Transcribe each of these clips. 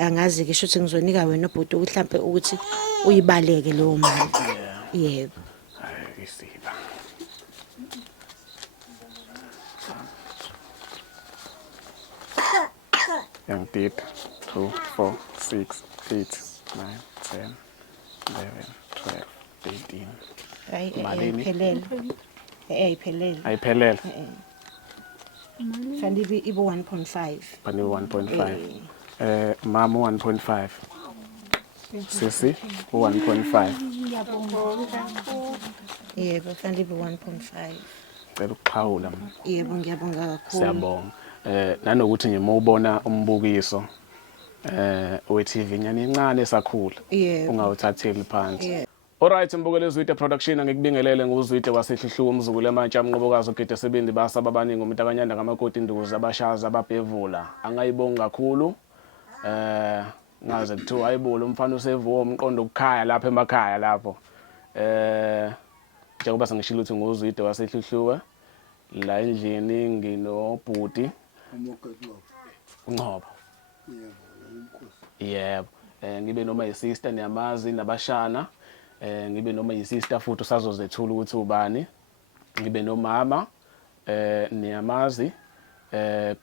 angazi ke shothi ngizonika wena obhuti mhlambe ukuthi uyibaleke leyo mali. Yebo. Hayi isiba. Yang did 2 4 6 8 9 10 11 12 13. Malini? Ayiphelele. Ayiphelele. Ayiphelele. Fanele ibe 1.5. Pani 1.5. Mama 1.5. Sisi 1.5. Yebo, fanele ibe 1.5. Cela ukuxhawula. Yebo, ngiyabonga kakhulu. Siyabonga. Nanokuthi nje mawubona umbukiso we-TV nyani incane esakhula. Ungawuthatheli phansi. Alright, mbukele Zwide Production angikubingelele nguzwide wasehlihluka umzukulu emantsha amnqobokazi ogede sebendi basaba abaningi umuntu akanyanda ngamakoti induze abashaza ababhevula angayibonga kakhulu. Ngaze kuthiwa ayibula umfana usevuwa umqondo ukukhaya lapha emakhaya lapho. Njengoba sengishilo ukuthi nguzwide wasehlihluka la endlini nginobhuti uNqobo. Yebo. Ngibe noma isister niyamazi nabashana. Ngibe noma isister futhi usazozethula ukuthi ubani. Ngibe nomama niyamazi.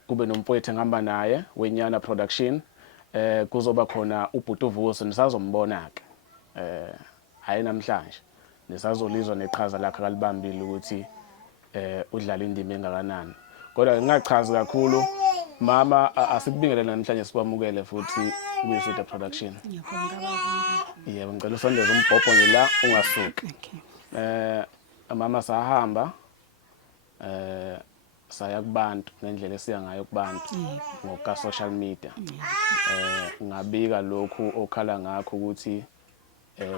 Kube nomfowethu engihamba naye wenyana production. Kuzoba khona ubhuti uvuso nisazombona ke. Hayi namhlanje. Nisazolizwa neqhaza lakhe kalibambile ukuthi udlala indima engakanani. Kodwa ngingachazi kakhulu mama asikubingelele namhlanje sikwamukele futhi kwi-Zwide Production. Yebo, ngicela usondeze umbhobho nje la ungasuki. Mama sahamba saya kubantu nendlela esiya ngayo kubantu ngoka social media. Ngabika lokhu okhala ngakho ukuthi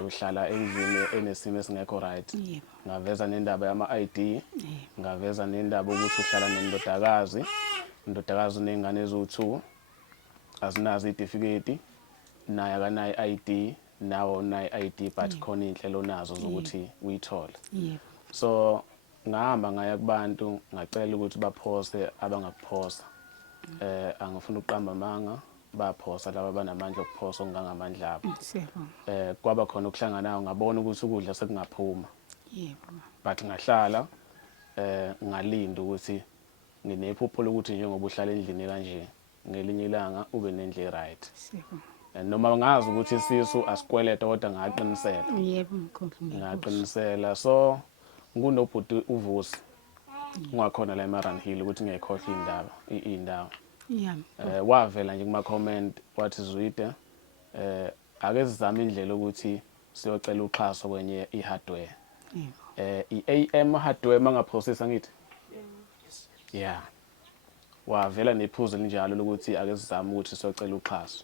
uhlala endlini enesimo esingekho right. Ngaveza nendaba yama-ID. Ngaveza nendaba ukuthi uhlala nendodakazi. Indodakazi unengane eziwu2 azinazo idifiketi naye akanayo i-ID nawo unayo i-ID but khona inhlelo nazo zokuthi uyithole. So ngahamba ngaya kubantu ngacela ukuthi baphose abangakuphosa. Angifuna uqamba amanga baphosa laba banamandla okuphosa ongangamandla abo. Kwaba khona ukuhlanganayo ngabona ukuthi ukudla sekungaphuma. But ngahlala ngalinda ukuthi nginephupho lokuthi njengoba uhlala endlini kanje ngelinye ilanga ube nendle right. Noma ngazi ukuthi isisu asikweleta kodwa ngaqinisela. Yebo, mkhulu. Ngaqinisela so ngunobhuti uvusi. Ungakhona la eMaran Hill ukuthi ngiyikhohle indawo. Wavela nje kuma comment wathi Zwide ake sizame indlela ukuthi siyocela uxhaso kwenye ihardware. I-AM hardware mangaprocessor ngithi. Yeah. Wavela nephuzu linjalo lokuthi ake sizame ukuthi siyocela uxhaso.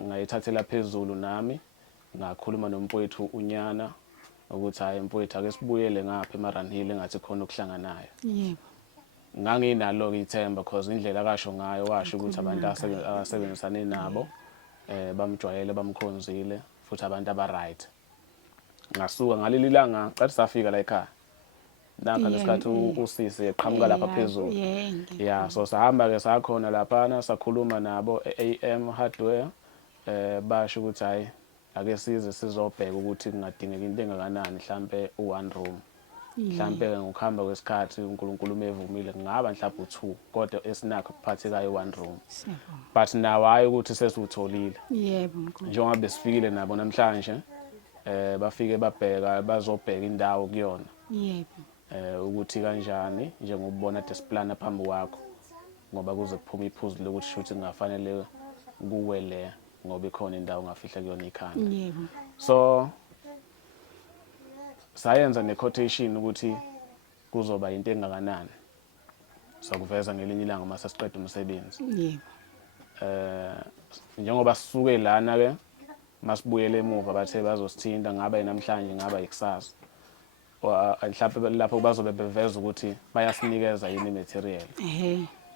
Ngayithathela phezulu nami ngakhuluma nomfowethu unyana ukuthi hayi mfowethu ake sibuyele ngapha eMaran Hill engathi khona ukuhlanganayo. Nganginalo ithemba because indlela kasho ngayo washo ukuthi abantu asebenzisane nabo bamjwayele bamkhonzile futhi abantu aba-right. Ngasuka ngaleli langa cathi safika la ekhaya. Nanka lesikhathi usisi eqhamuka lapha phezulu. Yeah, so sahamba ke sakhona lapha sakhuluma nabo AM hardware basho ukuthi hayi ake size sizobheka ukuthi kungadingeka into engakanani mhlambe u1 room. Mhlambe ngokuhamba kwesikhathi uNkulunkulu umevumile kungaba mhlawumbe u2 kodwa esinakho kuphathekayo u1 room. But nawo hayi ukuthi sesutholile. Yebo mkhulu. Njengoba besifikile nabo namhlanje bafike babheka bazobheka indawo kuyona. Ukuthi kanjani njengobona display phambi kwakho ngoba kuze kuphuma iphuzu lokuthi shothi kungafanele kuwe le ngoba ikhona indawo ngafihla kuyona ikhanda. So sayenza ne-quotation ukuthi kuzoba into engakanani. Sakuveza ngelinye ilanga mase siqeda umsebenzi. Njengoba sisuke lana ke masibuyele emuva bathe bazosithinta ngaba namhlanje ngaba ikusasa. Mhlawumbe lapho bazobe beveza ukuthi bayasinikeza yini material.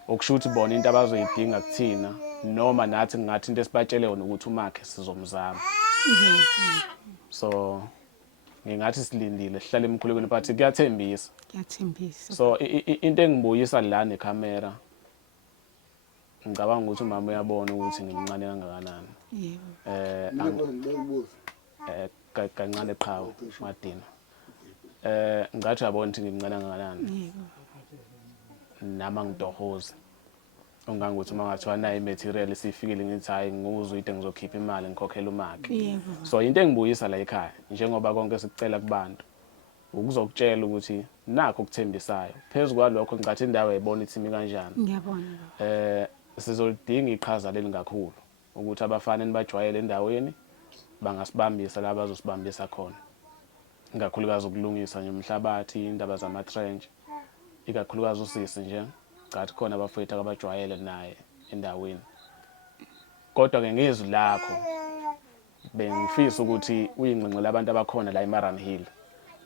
Okushuthi bona into abazoyidinga kuthina noma nathi ngathi into esibatshele yona ukuthi umakhe sizomzama. So ngingathi silindile sihlale emkhulekweni but kuyathembisa. Kuyathembisa. So into engibuyisa la necamera ngicabanga ukuthi umama uyabona ukuthi ngimncane kangakanani. Yebo. Kancane qhawe Madina. Ngathi yabona ukuthi ngimncane kangakanani. Yebo. Nama ngidohoza. Ungangokuthi uma ngathiwa nayo imaterial isifikile ngithi hayi nguzwe into ngizokhipha imali ngikhokhela umakhe. Yebo. So into engibuyisa la ekhaya njengoba konke sikucela kubantu ukuzokutshela ukuthi nakho ukuthembisayo. Phezulu kwalokho ngicathi indawo ayibona ithimi kanjani. Ngiyabona. Sizolidinga iqhaza kakhulu ukuthi abafana nibajwayele endaweni bangasibambisa la bazosibambisa khona. Ikakhulukazi ukulungisa nje umhlabathi, indaba zama-trench. Ikakhulukazi usisi nje ngathi khona abafowethu abajwayele naye endaweni. Kodwa ke ngezwi lakho bengifisa ukuthi uyingxenxele abantu abakhona la eMaran Hill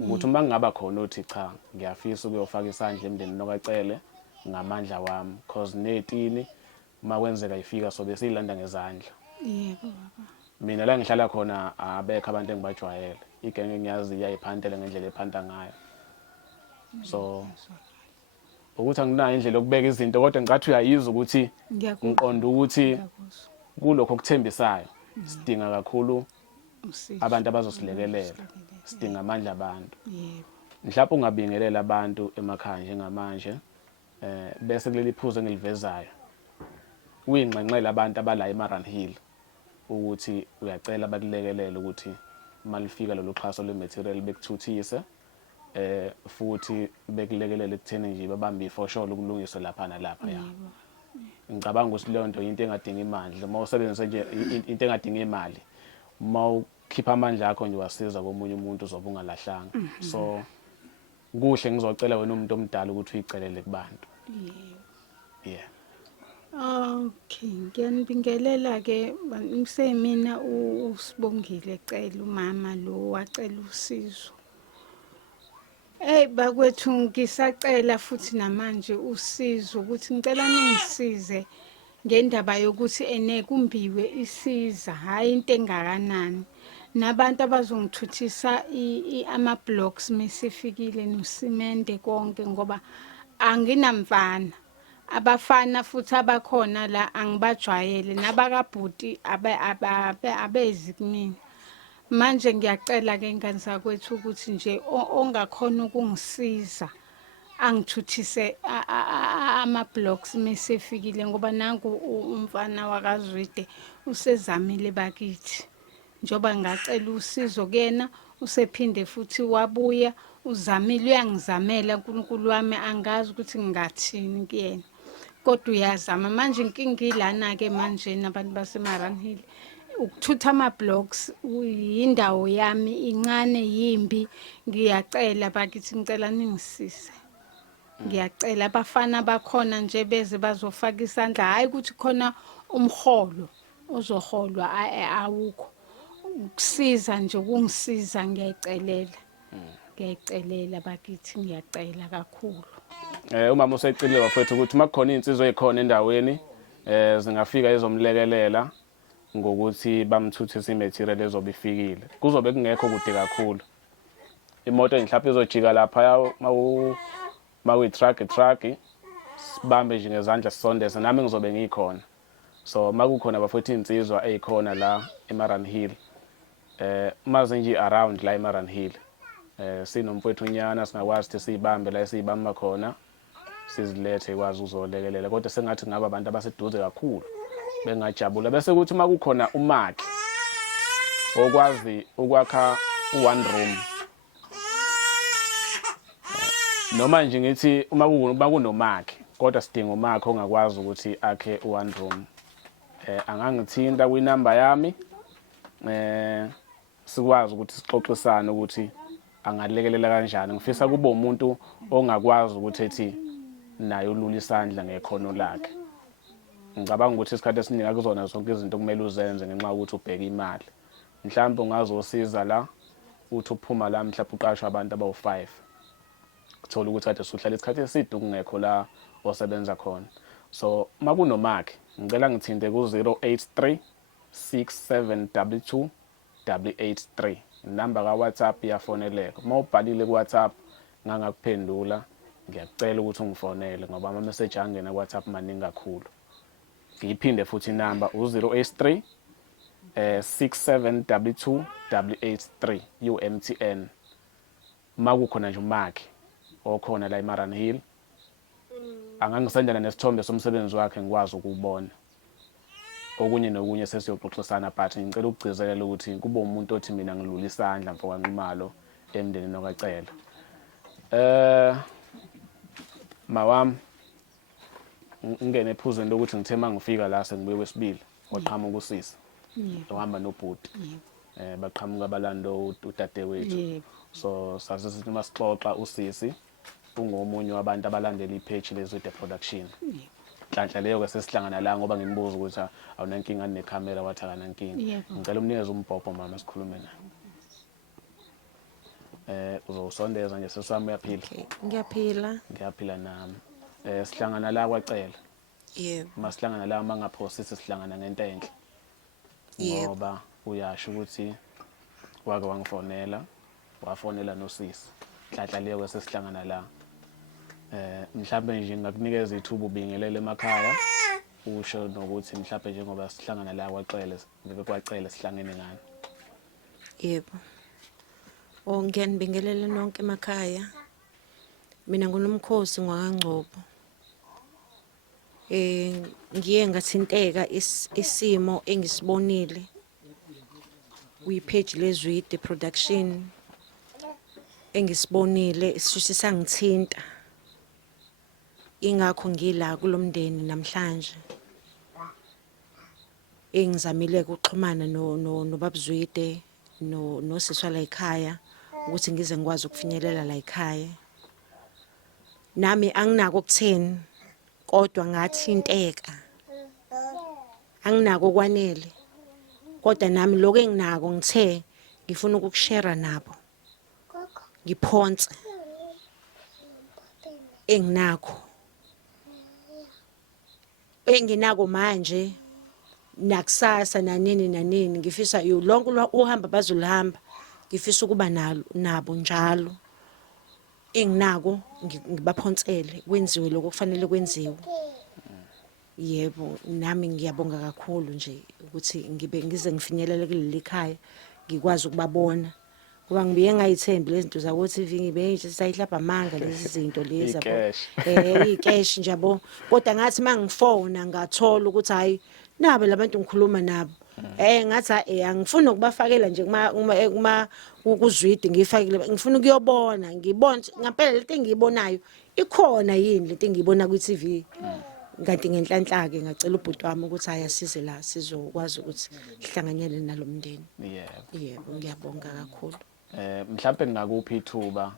ukuthi uma ngaba khona uthi cha ngiyafisa ukuyofaka isandla emndenini nokacele ngamandla wami because netini uma kwenzeka ifika sobe silanda ngezandla. Yebo baba. Mina la ngihlala khona abekho abantu engibajwayele. Igenge engiyazi iyayiphantela ngendlela ephanta ngayo. So ukuthi anginayo indlela yokubeka izinto kodwa ngicathi uyayizwa ukuthi ngiqonda ukuthi kulokho okuthembisayo sidinga kakhulu abantu abazosilekelela. Sidinga amandla abantu. Yebo. Mhlawumbe ungabingelela abantu emakhaya njengamanje bese kuleli phuzo engilivezayo uyingxenxele abantu abala eMaran Hill ukuthi uyacela bakulekelele ukuthi malifika lolu xhaso lwematerial bekuthuthise futhi bekulekelele ekutheni nje babambe ifosholo ukulungiswa lapha nalapha ya. Ngicabanga ukuthi leyo nto into engadinga imali uma usebenzisa nje into engadinga imali uma ukhipha amandla akho nje wasiza komunye umuntu uzobe ungalahlanga. So kuhle ngizocela wena umuntu omdala ukuthi uyicelele kubantu. Yeah. Okay, ngiyanibingelela ke msemina usibongile ecela umama lo wacela usizo. Bakwethu ngisacela futhi namanje usizo ukuthi ngicela ningisize ngendaba yokuthi kumbiwe isiza hayi into engakanani. Nabantu abazongithuthisa ama blocks mesifikile nosimende konke ngoba anginamfana. Abafana futhi abakhona la angibajwayele nabakabhuti abezi kumina. Manje ngiyacela ke ingane zakwethu ukuthi nje ongakhona ukungisiza angithuthise ama blocks mesefikile ngoba nangu umfana wakaZwide usezamile bakithi. Njoba ngacela usizo kuyena usephinde futhi wabuya uzamile uyangizamela uNkulunkulu wami angazi ukuthi ngingathini kuyena. Kodwa uyazama manje inkinga ilana ke manje nabantu baseMaran Hill ukuthutha ama blocks indawo yami incane yimbi ngiyacela bakithi ngicela ningisize. Ngiyacela abafana bakhona nje beze bazofaka isandla hayi ukuthi khona umholo ozoholwa awukho. Ukusiza nje ukungisiza ngiyacelela. Ngiyacelela bakithi ngiyacela kakhulu. Umama usecile bafethu ukuthi makukhona insizwe ezikhona endaweni zingafika ezomlekelela ngokuthi bamthuthise imaterial ezobe ifikile. Kuzobe kungekho kude kakhulu. Imoto enhlapha izojika lapha mawu truck sibambe nje ngezandla sisondeze nami ngizobe ngikhona. So makukhona bafethu insizwa ezikhona la eMaran Hill. Maze nje around la eMaran Hill. Sinomfowethu unyana singakwazi ukuthi sibambe la esibamba khona sizilethe kwazi uzolekelela kodwa sengathi ngaba abantu abaseduze kakhulu bengajabula bese kuthi makukhona umakhe okwazi ukwakha one room noma nje ngithi uma kunomakhe kodwa sidinga umakhe ongakwazi ukuthi akhe one room angangithinta kwinamba yami sikwazi ukuthi sixoxisane ukuthi angalekelela kanjani. Ngifisa kube umuntu ongakwazi ukuthi ethi naye ulula isandla ngekhono lakhe. Ngicabanga ukuthi isikhathi esiningi akuzona zonke izinto kumele uzenze ngenxa ukuthi ubheka imali. Mhlawumbe ungazosiza la uthi uphuma la mhlawumbe uqashwe abantu abawu5. Kuthola ukuthi kade usuhlala isikhathi eside ungekho la osebenza khona. So makunomakhe ngicela ngithinte ku-083 6722 883. Inamba ka WhatsApp iyafoneleka. Uma ubhalile ku WhatsApp ngangakuphendula ngiyacela ukuthi ungifonele ngoba ama message angena ku WhatsApp maningi kakhulu. ngiyiphinde futhi inamba u-083 6722 883 UMTN. Makukhona nje umakhi okhona la eMaran Hill angangisendela nesithombe somsebenzi wakhe ngikwazi ukubona. Okunye nokunye sesiyoxoxisana but ngicela ukugcizelela ukuthi kube umuntu othi mina ngilula isandla mfoka Nxumalo emndenini noKacela. Mawami ngene ephuzweni lokuthi ngithe mangifika la sengibuye kwesibili oqhamuka usisi. Ohamba nobhuti. Baqhamuka abalando udadewethu. So sasisithi masixoxa usisi ungomunye wabantu abalandela ipage lezo the production. Nhlanhla leyo ke sesihlangana la ngoba ngimbuza ukuthi awunankinga necamera wathi akanankinga. Ngicela umnikeze umbhobho mama sikhulume naye. Uzosondeza nje sesami uyaphila. Ngiyaphila. Ngiyaphila nami. Sihlangana la kwaCela. Yebo. Masihlangana la mangaphosisi sihlangana ngento enhle. Ngoba uyasho ukuthi wake wangifonela wafonela nosisi. Nhlanhla leyo ke sesihlangana la. Mhlawumbe nje ngakunikeza ithuba ubingelele emakhaya usho nokuthi mhlawumbe njengoba sihlangana la kwaCela sihlangene ngani. Yebo. Ngiyanibingelela nonke emakhaya. Mina nguNomkhosi ngwaNgcobo. Ngiye ngathinteka isimo engisibonile kwi-page lezwide production engisibonile isisho sangithinta. Ingakho ngila kulomndeni namhlanje. Engizamile ukuxhumana noBabzwide nosiswa la ekhaya ukuthi ngize ngikwazi ukufinyelela la ekhaya. Nami anginako ukutheni kodwa ngathinteka. Anginako kwanele. Kodwa nami lokho enginako ngithe ngifuna ukukushare nabo. Ngiphonse enginako. Enginako manje nakusasa nanini ngifisa lonke uhamba bazolihamba ngifisa ukuba nabo njalo. Enginako ngibaphonsele kwenziwe lokho kufanele kwenziwe. Yebo nami ngiyabonga kakhulu nje ukuthi ngize ngifinyelele kuleli khaya ngikwazi ukubabona. Kuba ngibiye ngayithembi lezi zinto zaku TV ngibe nje sayihlapha amanga lezi zinto lezi yabo. Ikesh nje yabo. Kodwa ngathi mangifona ngathola ukuthi hayi nabe labantu ngikhuluma nabo. Ngathi angifuni ukubafakela nje kuma ukuzwide ngifakile ngifuna ukuyobona ngibone ngempela lento engiyibonayo ikhona yini lento engiyibona ku TV. Kanti ngenhlanhla ke ngacela ubhuti wami ukuthi ayasize la sizokwazi ukuthi sihlanganyele nalomndeni. Yebo ngiyabonga kakhulu. Mhlawumbe ngakuphi ithuba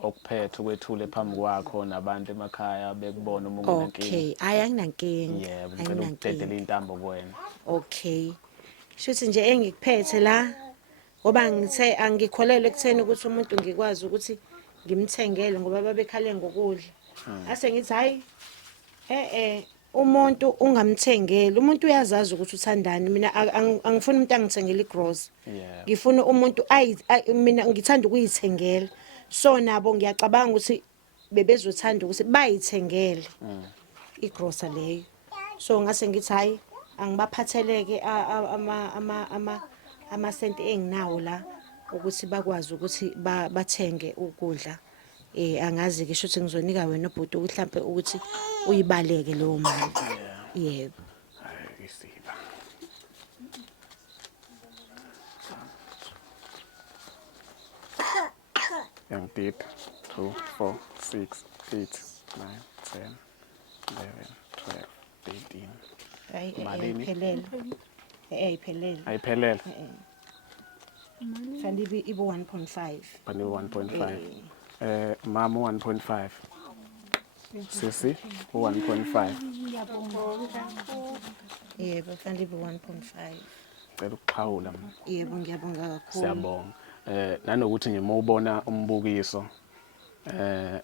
okuphethe ukwethule phambi kwakho nabantu emakhaya bekubona uma unenkinga. Okay, anginankinga. Yebo, ngicela ukudedela intambo kuwena. Okay. Shuthi nje engikuphethe la ngoba ngithe angikholelwe ekutheni ukuthi umuntu ngikwazi ukuthi ngimthengele ngoba babekhale ngokudla. Ase ngithi hayi umuntu ungamthengeli umuntu uyazazi ukuthi uthandani mina angifuni umuntu angithengele igross. Ngifuna umuntu mina ngithanda ukuyithengela. So nabo ngiyacabanga ukuthi bebezothanda ukuthi bayithengele igrosa leyo. So ngase ngithi hayi angibaphatheleke amasenti enginawo la ukuthi bakwazi ukuthi bathenge ukudla. Angazi ke shothi ngizonika wena ubhuti mhlambe ukuthi uyibaleke leyo mali. Yebo. Hayi isiba. Yang 2 4 6 8 9 10 11 12 13. Ayiphelele. Ayiphelele. Ayiphelele. Fanele ibe 1.5. Fanele 1.5. Mama 1.5. Sisi 1.5. Yebo fanele ibe 1.5. Cela ukuxhawula mama. Yebo ngiyabonga kakhulu. Siyabonga. Nanokuthi nje mawubona umbukiso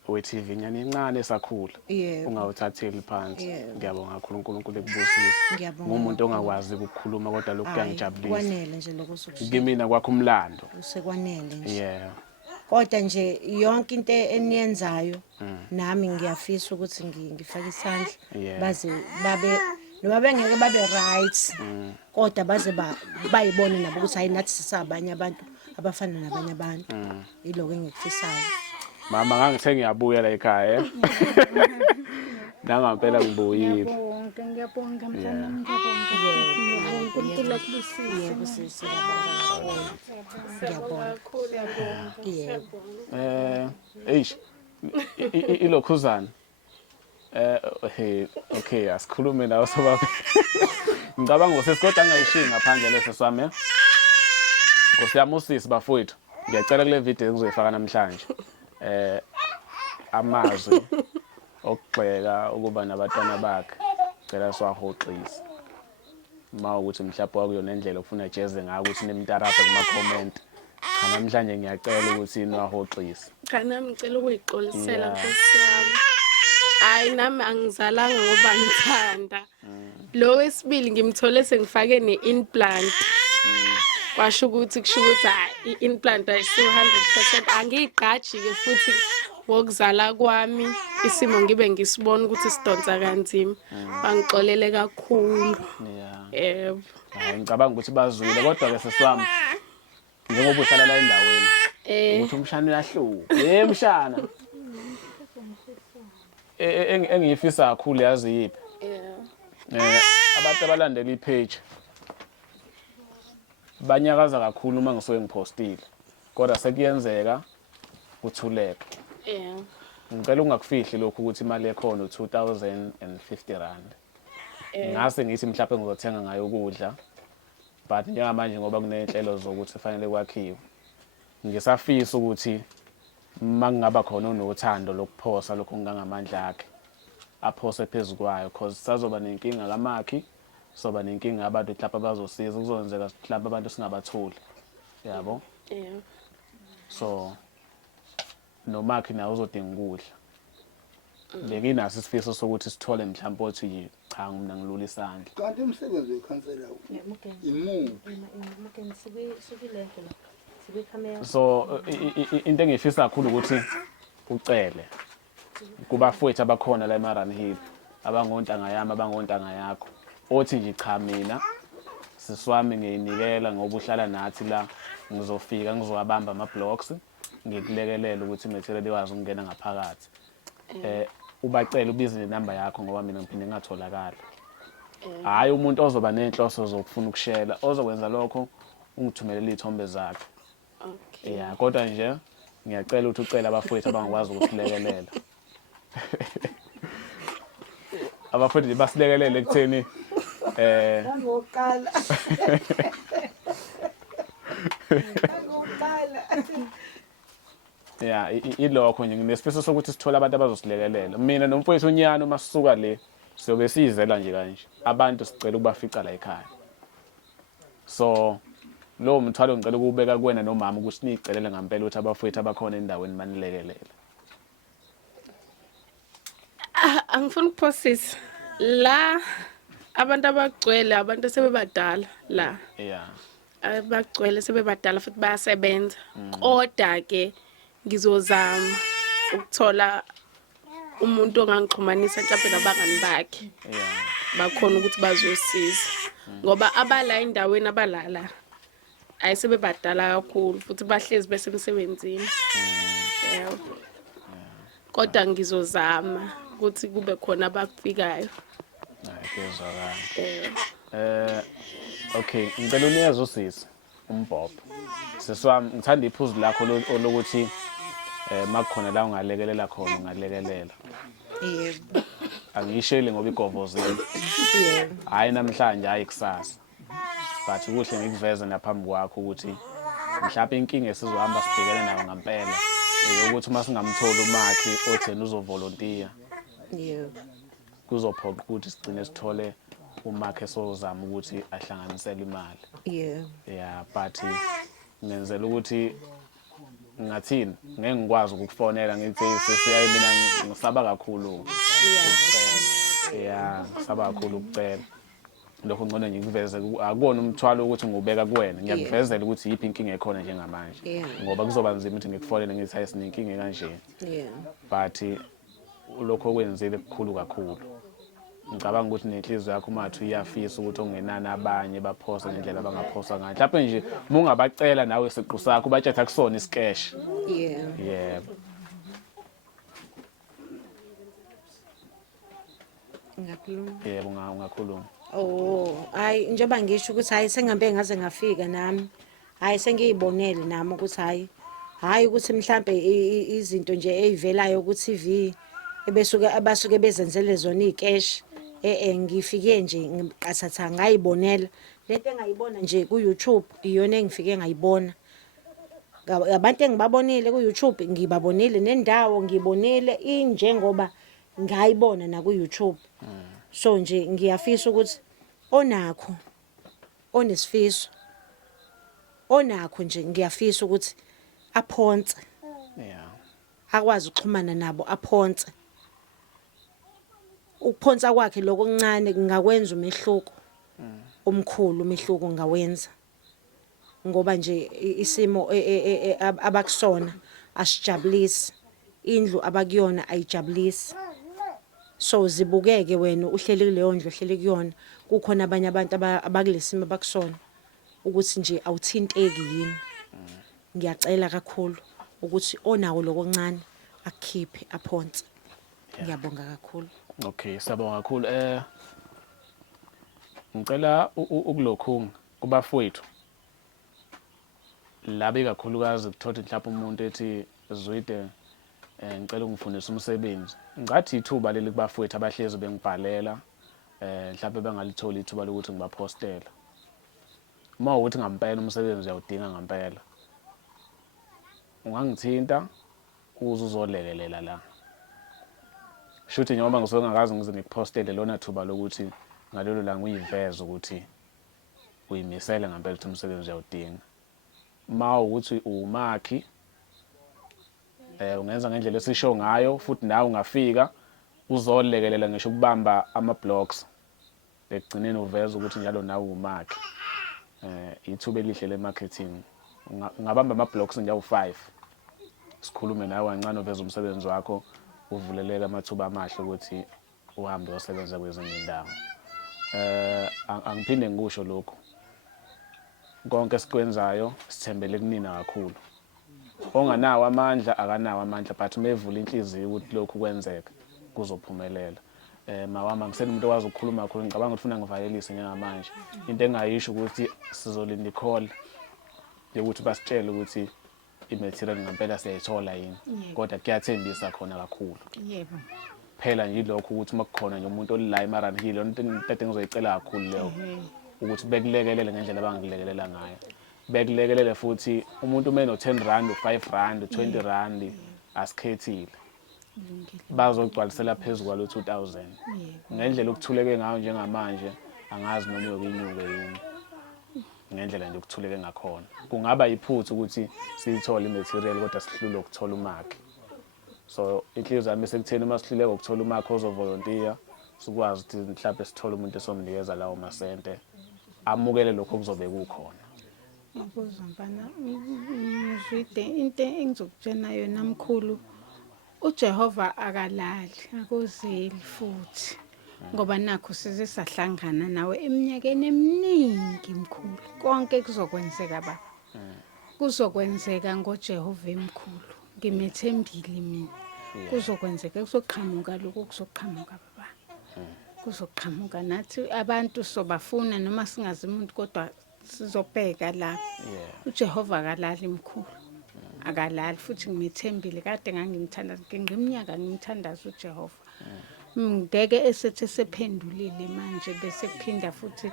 we-TV nyani incane esakhula ungawuthatheli phansi. Ngiyabonga kakhulu uNkulunkulu ekubusisa. Ngumuntu ongakwazi ukukhuluma kodwa lokhu kuyangijabulisa. Kwanele nje lokho sokusho. Kimina kwakho umlando. Usekwanele nje. Yeah. Kodwa nje yonke into eniyenzayo nami ngiyafisa ukuthi ngifake isandla baze noma bengeke babe right kodwa baze bayibone nabo ukuthi hayi nathi sisabanye abantu abafana nabanye abantu yiloko engikufisayo. Mama ngangithe ngiyabuya la ekhaya. Nangampela ngibuyile. Ngiyabonga mntanami, ngiyabonga. uNkulunkulu akubusise. Yebo sisi, ngiyabonga kakhulu. Yebo. Eish. Ilokhuzana. Hey, okay, asikhulume nawe sobaba. Ngicabanga ukuthi sikodwa angayishiyi ngaphandle lese swami. Nkosiyami usisi bafowethu. Ngiyacela kule video engizoyifaka namhlanje. Amazwi okugxeka ukuba nabatwana bakhe. Ngicela siwahoxise. Ukuthi mhlawumbe wakuyona indlela ofuna jeze ngayo ukuthi nemtarapha kuma comment. Cha namhlanje ngiyacela ukuthi niwahoxise. Cha nami ngicela ukuyixolisela Nkosi yami. Hayi nami angizalanga ngoba ngithanda. Lo wesibili ngimthole sengifake ne-implant. Kwasho ukuthi kusho ukuthi i-implant ayisiyo 100% angiyigqaji ke futhi ngokuzala kwami isimo ngibe ngisibona ukuthi sidonsa kanzima. Bangixolele kakhulu. Yebo. Ngicabanga ukuthi bazwile kodwa ke sesiwami njengoba uhlala la endaweni ukuthi umshana uyahluka. Mshana. Engiyifisa kakhulu yazi yiphi? Abantu abalandela ipage banyakaza kakhulu uma ngisuke ngipostile. Kodwa sekuyenzeka uthuleke. Ngicela ungakufihli lokho ukuthi imali ekhona u2050 rand. Ngase ngithi mhlawumbe ngizothenga ngayo ukudla. But njengamanje ngoba kunenhlelo zokuthi kufanele kwakhiwe. Ngisafisa ukuthi mangaba khona unothando lokuphosa lokho ngangamandla akhe. Aphose phezulu kwayo because sazoba nenkinga kamakhi, soba nenkinga abantu mhlawumbe bazosiza kuzonzeka mhlawumbe abantu singabathuli. Yabo? So nomakhi nawe uzodinga ukudla. Bekinaso isifiso sokuthi sithole mhlawumbe othi cha mina ngilula isandla. Kanti umsebenzi wekhansela imuphi? So into engifisa kakhulu ukuthi ucele kubafowethu abakhona la eMaran Hill abangontanga yami abangontanga yakho othi nje cha mina siswami ngiyinikela ngoba uhlala nathi la ngizofika ngizowabamba ama blocks ngikulekelela ukuthi material ikwazi ukungena ngaphakathi. Ubacela ubize inamba yakho ngoba mina ngiphinde ngatholakala. Hayi umuntu ozoba nenhloso zokufuna ukushela ozokwenza lokho ungithumelele izithombe zakhe. Okay. Kodwa nje ngiyacela ukuthi ucela abafowethu abangakwazi ukusilekelela. Abafowethu basilekelele ekutheni Ngoqala. Ilokho nje nginesifiso sokuthi sithole abantu abazosilekelela. Mina nomfowethu unyana uma sisuka le siyobe sizela nje kanje. Abantu sicela ukubafica la ekhaya. So lo mthwalo ngicela ukubeka kuwena nomama ukuthi nicelele ngempela ukuthi abafowethu abakhona endaweni manilekelela. Angifuni ukuphosisa. La abantu abagcwele abantu sebebadala la. Abagcwele sebebadala futhi bayasebenza. Kodwa ke ngizozama ukuthola umuntu ongangixhumanisa mhlawumbe nabangani bakhe. Bakhona ukuthi bazosiza. Ngoba abala endaweni abalala ayisebebadala kakhulu futhi bahlezi besemsebenzini. Kodwa ngizozama ukuthi kube khona abafikayo. Okay, ngicela unikeze usisi umbhobho. Sesiwami ngithanda iphuzu lakho lokuthi makukhona la ungalekelela khona ungalekelela. Yebo. Angishele ngoba igovozile. Yebo. Hayi namhlanje hayi kusasa. But kuhle ngikuveze naphambi kwakho ukuthi mhlawumbe inkinga esizohamba sibhekene nayo ngempela ukuthi uma singamtholi umakhi othena uzovolunteer. Yebo. Kuzophoqa ukuthi sigcine sithole umakhe sozama ukuthi ahlanganisele imali. Yebo. But ngenzela ukuthi ngathini ngeke ngikwazi ukukufonela ngithi sesiyayi mina ngisaba kakhulu. Ngisaba kakhulu ukucela. Lokho ngcono nje ngiveze akubona umthwalo ukuthi ngubeka kuwena ngiyakuvezela ukuthi yipi inkinga ekhona njengamanje ngoba kuzoba nzima ukuthi ngikufonele ngithi hayi sinenkinga kanje. But lokho kwenzile kukhulu kakhulu. ngicabanga ukuthi nenhliziyo yakho mathi iyafisa ukuthi ongenani abanye baphosa ngendlela abangaphosa ngayo mhlawumbe nje uma ungabacela nawe isiqu sakho ubatshela akusona isikesh yebo Ngiyakhuluma. yebo ungakhuluma Oh, hayi njengoba ngisho ukuthi hayi sengihambe ngaze ngafika nami. Hayi sengiyibonele nami ukuthi hayi ukuthi mhlambe izinto nje ezivelayo ku TV abasuke bezenzele zona ikesh. Ngifike nje ngiqathatha ngayibonela. Lento engayibona nje ku YouTube iyona engifike ngayibona. Abantu engibabonile ku YouTube ngibabonile nendawo ngibonile injengoba ngayibona na ku YouTube. So nje ngiyafisa ukuthi onakho onesifiso onakho nje ngiyafisa ukuthi aphonse yeah akwazi ukuxhumana nabo aphonse ukuphonsa kwakhe lokho okuncane kungakwenza umehluko omkhulu umehluko ngawenza ngoba nje isimo abakusona asijabulisi indlu abakuyona ayijabulisi so zibukeke wena uhleli kuleyo ndlu uhleli kuyona kukhona abanye abantu abakulesimo abakusona ukuthi nje awuthinteki yini ngiyacela kakhulu ukuthi onawo lokuncane akukhiphe aphonse ngiyabonga kakhulu okay siyabonga kakhulu ngicela ukulokhunga kubafowethu labe kakhulukazi kuthola mhlawumbe umuntu ethi Zwide ngicela ungifundise umsebenzi ngathi ithuba leli kubafowethu abahlezi bengibhalela mhlawumbe bengalithola ithuba lokuthi ngibapostela uma ukuthi ngampela umsebenzi uyawudinga ngampela ungangithinta uze uzolekelela la shuthi njengoba ngisuke ngakazi ngize ngikupostele lona thuba lokuthi ngalelo langa uyiveze ukuthi uyimisele ngampela ukuthi umsebenzi uyawudinga uma ukuthi umakhi ungenza ngendlela esisho ngayo futhi nawe ungafika uzolekelela ngisho ukubamba ama-blocks ekugcineni uveza ukuthi njalo nawe umakhi ithuba elihle le-marketing ungabamba ama-blocks njawu 5 sikhulume nawe kancane uveza umsebenzi wakho uvuleleke amathuba amahle ukuthi uhambe uyosebenza kwezinye indawo angiphinde ngikusho lokho konke esikwenzayo sithembele kunina kakhulu onganawo amandla akanawo amandla but mevula inhliziyo ukuthi lokhu kwenzeka kuzophumelela mawama ngisena umuntu owazi ukukhuluma kakhulu ngicabanga ukuthi ufuna ngivalelise njengamanje into engayisho ukuthi sizolinda icall yokuthi basitshele ukuthi i-material ngempela siyayithola yini kodwa kuyathembisa khona kakhulu Yebo. phela nje lokho ukuthi makukhona nje umuntu olila eMaran Hill into engizoyicela kakhulu leyo ukuthi bekulekelele ngendlela abangilekelela ngayo bekulekelele futhi umuntu uma eno 10 rand u5 rand u20 rand asikhethile bazogcwalisela phezulu kwalo 2000 ngendlela ukuthuleke ngayo njengamanje angazi noma uyokuyinyuke yini ngendlela nje ukuthuleke ngakhona kungaba iphuthu ukuthi siyithole imaterial kodwa sihlule ukuthola umakhi so inhliziyo yami sekutheni uma sihluleka ukuthola umakhi ozovolunteer sikwazi ukuthi mhlawumbe sithole umuntu esomnikeza lawo masente amukele lokho kuzobe kukhona Ngibuzwa mfana Zwide into engizokutshena yona mkhulu uJehova akalali akuzeli futhi ngoba nakho size sahlangana nawe eminyakeni eminingi mkhulu konke kuzokwenzeka baba kuzokwenzeka ngoJehova emkhulu ngimethembile mina kuzokwenzeka kuzoqhamuka lokho kuzoqhamuka baba kuzoqhamuka nathi abantu sobafuna noma singazi umuntu kodwa sizobheka la uJehova akalali mkhulu akalali futhi ngimethembile kade ngangimthanda ngeminyaka ngimthandaza uJehova ngeke esethe sephendulile manje bese kuphinda futhi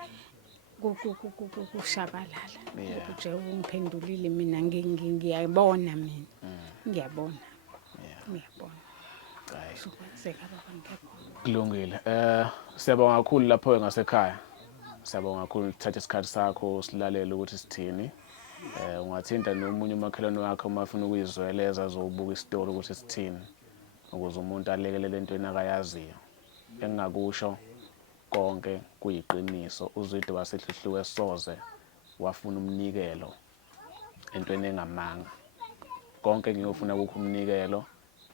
kushabalala uJehova ungiphendulile mina ngiyabona mina ngiyabona sokwenzeka baba ngiyabona kulungile siyabonga kakhulu lapho ngasekhaya siyabonga kakhulu uthatha isikhathi sakho silalele ukuthi sithini ungathinta nomunye umakhelwane wakhe uma ufuna ukuyizweleza azobuka isitori ukuthi sithini ukuze umuntu alekelele entweni akayaziyo engingakusho konke kuyiqiniso uZwide wasehlihluke soze wafuna umnikelo entweni engamanga konke ngiyofuna ukho umnikelo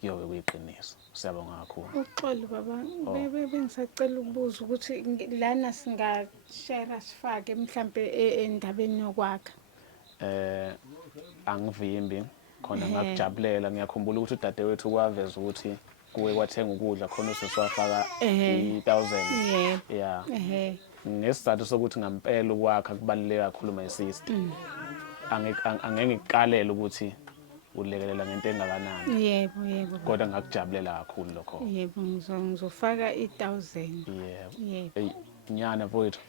kuyobe kuyiqiniso. Siyabonga kakhulu. Uxolo baba, bengisacela ukubuza ukuthi lana singashare sifake mhlambe endabeni yokwakha. Angivimbi khona ngakujabulela, ngiyakhumbula ukuthi udadewethu kwaveza ukuthi kuwe kwathenga ukudla khona usesiwafaka 1000. Yeah. Ngesizathu sokuthi ngampela ukwakha kubaluleke kakhulu my sister. Angeke ngikuqalele ukuthi ulekelela ngento engakanani. Yebo. Kodwa ngakujabulela kakhulu lokho. Yebo, ngizofaka 1000. Yebo. Hey, nyana mfowethu.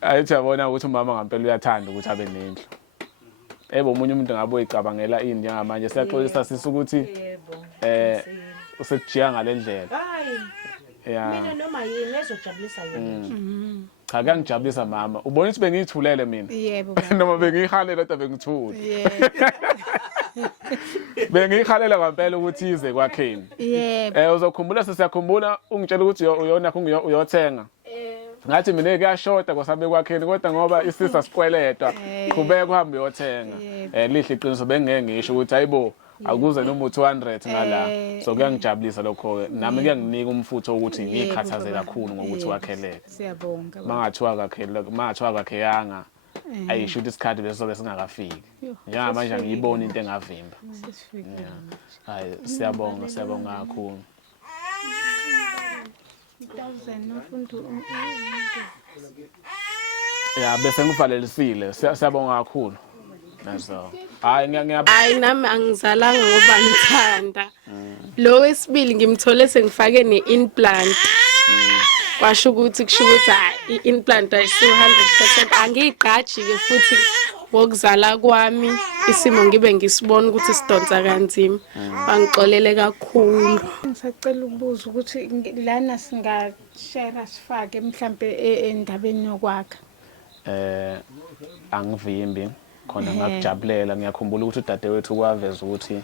Ayijabona ukuthi umama ngempela uyathanda ukuthi abe nendlu. Omunye umuntu ngabe uyicabangela ini njengamanje siyaxolisa sisi ukuthi usekujiya ngalendlela. Hayi. Yeah. Mina noma yini ezojabulisa yena. Cha kuyangijabulisa mama. Ubona ukuthi bengiyithulele mina. Yebo. Noma bengiyihalela kodwa bengithule. Yebo. Bengiyihalela ngempela ukuthi ize kwakheni. Yebo. Uzokhumbula sesiyakhumbula ungitshela ukuthi uyona uyothenga. Ngathi mina kuyashoda kwasabe kwakheni kodwa ngoba isisa sikweletwa qhubeka uhambe uyothenga. Lihle iqiniso bengeke ngisho ukuthi hayibo akuze noma 200 ngala. So kuyangijabulisa lokho. Nami kuyanginika umfutho ukuthi ngikhathaze kakhulu ngokuthi wakheleke. Siyabonga. Mangathiwa kwakheyanga ayisho ukuthi isikhathi leso singakafiki. Njengamanje ngiyibona into engavimba. Hayi siyabonga kakhulu. 1000 nofundu. Yeah, bese ngivalelisile. Siyabonga kakhulu. Nazo. Hayi nami angizalanga ngoba ngithanda. Lo wesibili ngimthole sengifake ne-implant. Kwasho ukuthi kusho ukuthi i-implant ayisiyo 100%. Angiyigqaji ke futhi ngokuzala kwami isimo ngibe ngisibona ukuthi sidonsa kanzima. Bangixolele kakhulu. Ngisacela ukubuza ukuthi lana singashare sifake mhlambe endabeni yokwakha. Angivimbi khona ngakujabulela, ngiyakhumbula ukuthi udadewethu kwaveza ukuthi